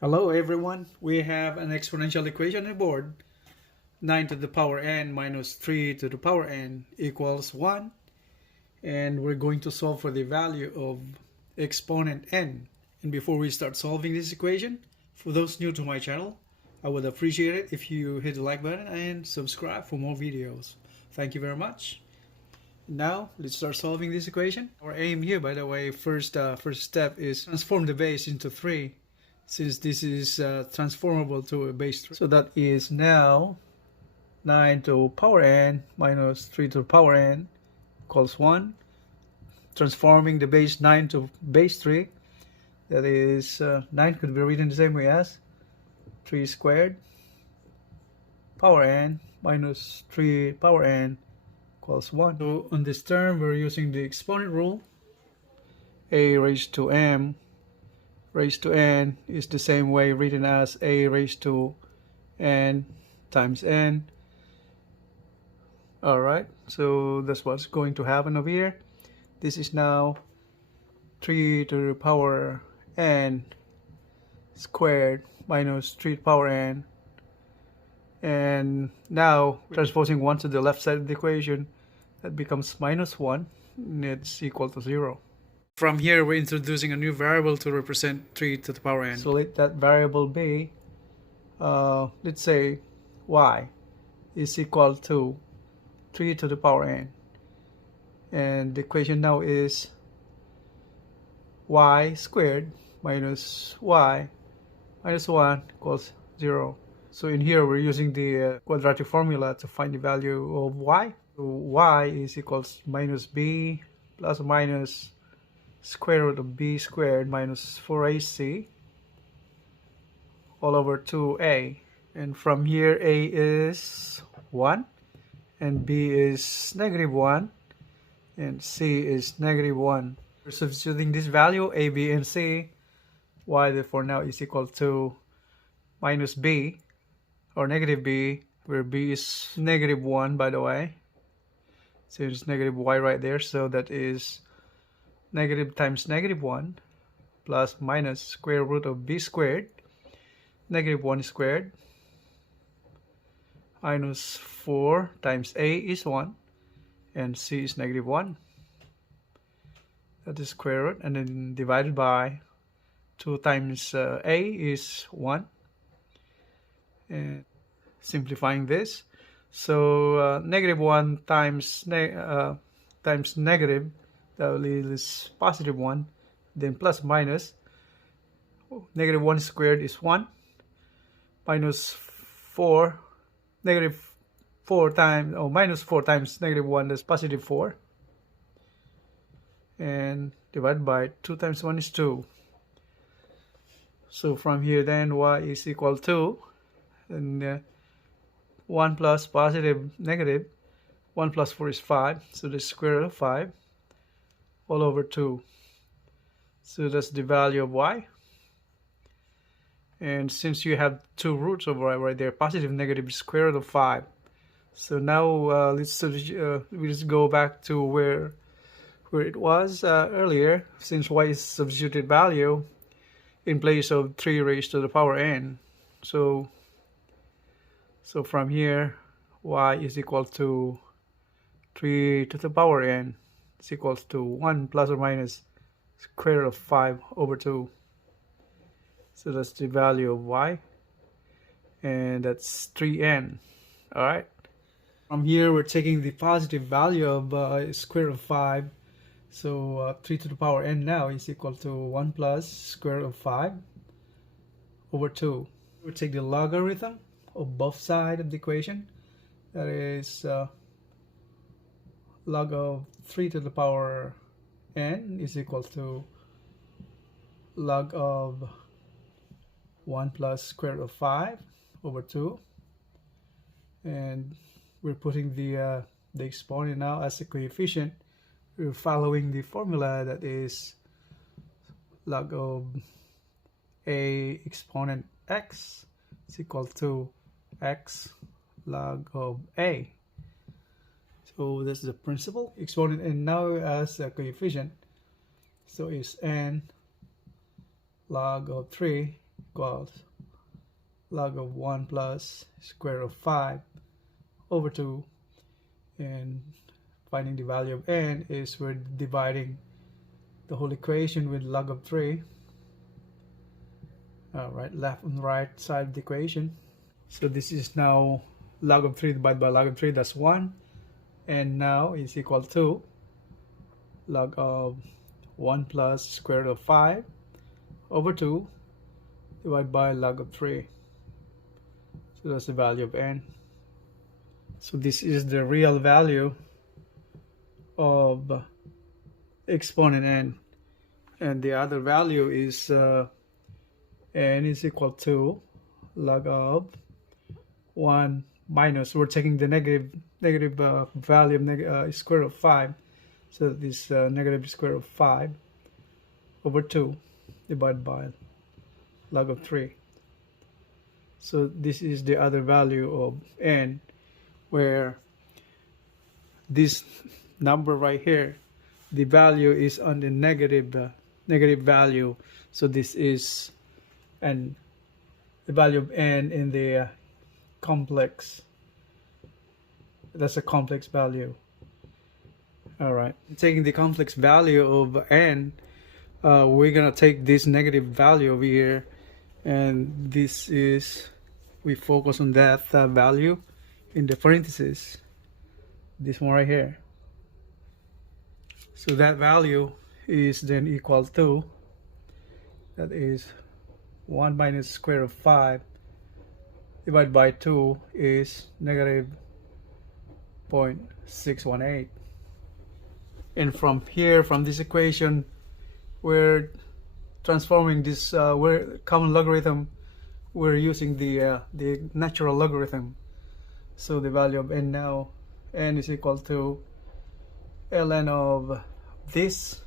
Hello everyone, we have an exponential equation on board. 9 to the power n minus 3 to the power n equals 1. And we're going to solve for the value of exponent n. And before we start solving this equation, for those new to my channel, I would appreciate it if you hit the like button and subscribe for more videos. Thank you very much. Now, let's start solving this equation. Our aim here, by the way, first step is transform the base into 3. Since this is transformable to a base 3. So that is now 9 to power n minus 3 to the power n equals 1. Transforming the base 9 to base 3. That is 9 could be written the same way as 3 squared power n minus 3 power n equals 1. So on this term, we're using the exponent rule. A raised to m raised to n is the same way written as a raised to n times n. Alright, so that's what's going to happen over here. This is now 3 to the power n squared minus 3 to the power n. And now transposing 1 to the left side of the equation, that becomes minus 1, and it's equal to 0. From here, we're introducing a new variable to represent 3 to the power n. So let that variable be, let's say y is equal to 3 to the power n. And the equation now is y squared minus y minus 1 equals 0. So in here, we're using the quadratic formula to find the value of y. So y is equals minus b plus or minus square root of b squared minus 4ac all over 2a. And from here, a is 1 and b is negative 1 and c is negative 1. We're substituting this value a, b, and c. Y therefore now is equal to minus b or negative b, where b is negative 1, by the way. So it's negative y right there, so that is negative times negative 1 plus minus square root of b squared, negative 1 squared, minus 4 times a is 1 and c is negative 1. That is square root, and then divided by 2 times a is 1. And simplifying this, so negative 1 times negative, that is positive 1, then plus minus, negative 1 squared is 1, minus 4, negative 4 times, minus 4 times negative 1, that's positive 4, and divided by 2 times 1 is 2. So from here then, y is equal to, and 1 plus positive negative, 1 plus 4 is 5, so the square root of 5 all over 2. So that's the value of y. And since you have two roots of y right there, positive negative square root of 5. So now let's go back to where it was earlier, since y is substituted value in place of 3 raised to the power n. So from here, y is equal to 3 to the power n is equals to 1 plus or minus square root of 5 over 2. So that's the value of y, and that's 3n. Alright. From here, we're taking the positive value of square root of 5. So 3 to the power n now is equal to 1 plus square root of 5 over 2. We'll take the logarithm of both sides of the equation. That is log of 3 to the power n is equal to log of 1 plus square root of 5 over 2. And we're putting the exponent now as a coefficient. We're following the formula that is log of a exponent x is equal to x log of a. So that's the principle. Exponent n now as a coefficient, so is n log of 3 equals log of 1 plus square root of 5 over 2, and finding the value of n is we're dividing the whole equation with log of 3. Alright, left and right side of the equation. So this is now log of 3 divided by log of 3, that's 1. And now is equal to log of 1 plus square root of 5 over 2 divided by log of 3. So that's the value of n. So this is the real value of exponent n. And the other value is n is equal to log of 1 minus, we're taking the negative value of square root of 5. So this negative square root of 5 over 2 divided by log of 3. So this is the other value of n, where this number right here, the value is on the negative value. So this is the value of n in the complex. That's a complex value. Alright, taking the complex value of n, we're gonna take this negative value over here, and this is, we focus on that value in the parentheses, this one right here. So that value is then equal to, that is 1 minus square root of 5 divided by 2 is negative 0.618. And from here, from this equation, we're transforming this common logarithm, we're using the natural logarithm. So the value of n now, n is equal to ln of this,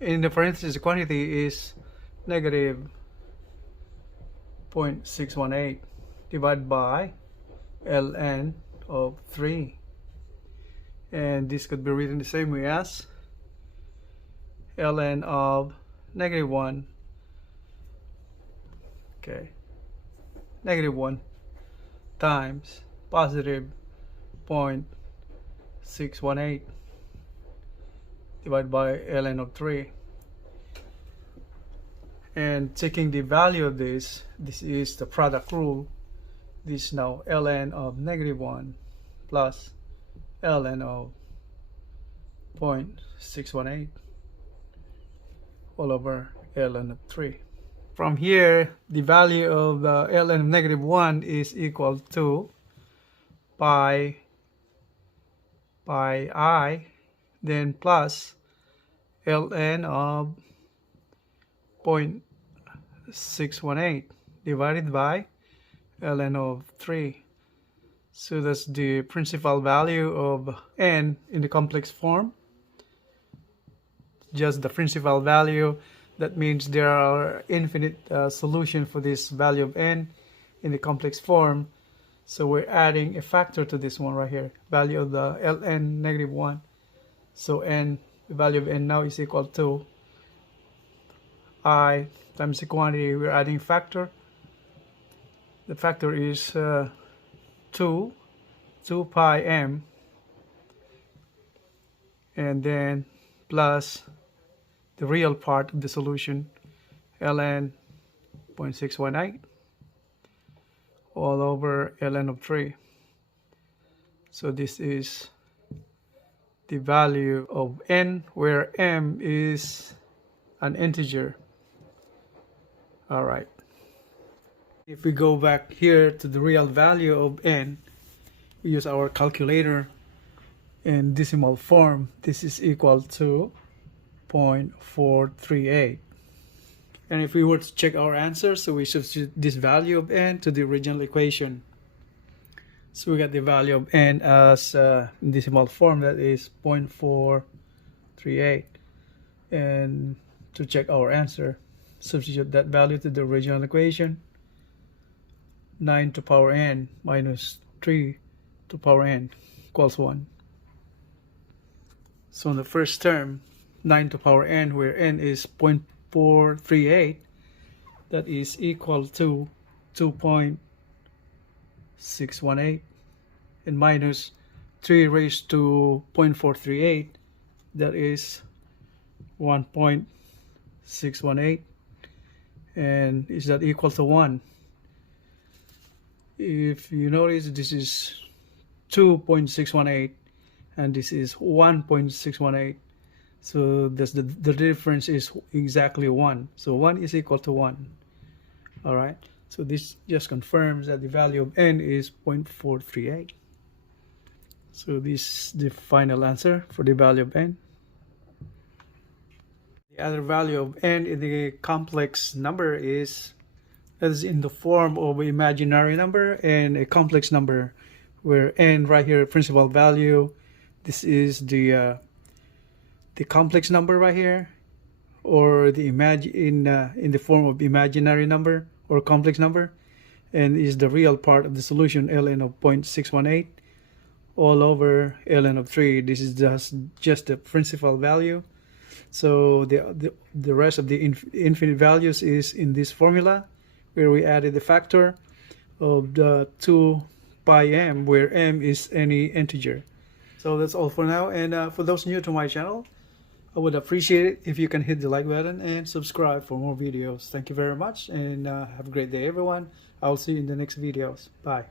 in the parentheses the quantity is negative 0.618 divided by ln of 3. And this could be written the same way as ln of negative 1, okay, negative 1 times positive 0.618 divided by ln of 3. And taking the value of this is the product rule. This is now ln of negative 1 plus ln of 0.618 all over ln of 3. From here, the value of ln of negative 1 is equal to pi I, then plus ln of 0.618 divided by ln of 3. So that's the principal value of n in the complex form. Just the principal value. That means there are infinite solutions for this value of n in the complex form. So we're adding a factor to this one right here, value of the ln negative 1. So n, the value of n now is equal to I times the quantity. We're adding factor. The factor is 2 pi m, and then plus the real part of the solution, ln 0.618 all over ln of 3. So this is the value of n, where m is an integer. Alright, if we go back here to the real value of n, we use our calculator in decimal form. This is equal to 0.438. And if we were to check our answer, so we substitute this value of n to the original equation. So we got the value of n as in decimal form, that is 0.438. And to check our answer, substitute that value to the original equation. 9 to power n minus 3 to power n equals 1. So in the first term, 9 to power n, where n is 0.438, that is equal to 2.618, and minus 3 raised to 0.438, that is 1.618, and is that equal to 1? If you notice, this is 2.618 and this is 1.618, so that's the difference is exactly 1, so 1 is equal to 1. All right, so this just confirms that the value of n is 0.438. So this is the final answer for the value of n. The other value of n in the complex number is, that is in the form of an imaginary number and a complex number, where n right here, principal value, this is the complex number right here, or the in the form of imaginary number or complex number, and is the real part of the solution, ln of 0.618 all over ln of 3. This is just the principal value. So the rest of the infinite values is in this formula, where we added the factor of the 2 pi m, where m is any integer. So that's all for now, and for those new to my channel, I would appreciate it if you can hit the like button and subscribe for more videos. Thank you very much, and have a great day, everyone. I'll see you in the next videos. Bye.